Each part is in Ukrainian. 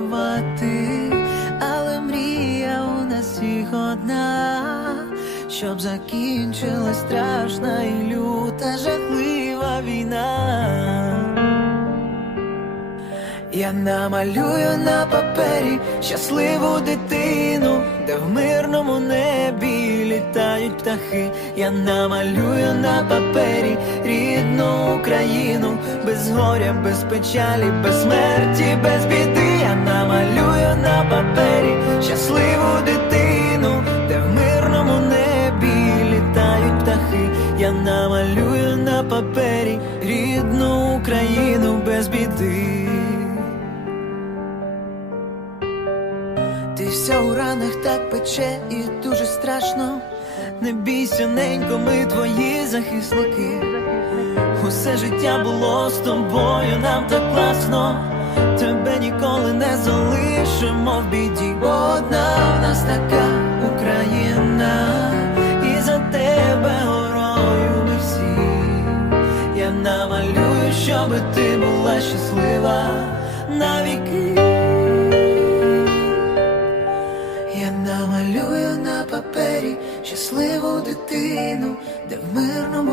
намалювати, але мрія у нас всіх одна, щоб закінчилась страшна і люта жахлива війна. Я намалюю на папері щасливу дитину, де в мирному небі літають птахи. Я намалюю на папері рідну Україну, без горя, без печалі, без смерті, без біди. Я намалюю на папері щасливу дитину, де в мирному небі літають птахи. Я намалюю на папері рідну Україну без біди. Ти вся у ранах так пече і дуже страшно. Не бійся, ненько, ми твої захисники. Усе життя було з тобою, нам так класно. Тебе ніколи не залишимо в біді. Одна в нас така Україна, і за тебе горою ми всі. Я намалюю, щоби ти була щаслива навіки. Я намалюю на папері щасливу дитину, де в мирному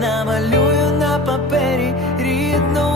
намалюю на папері рідну.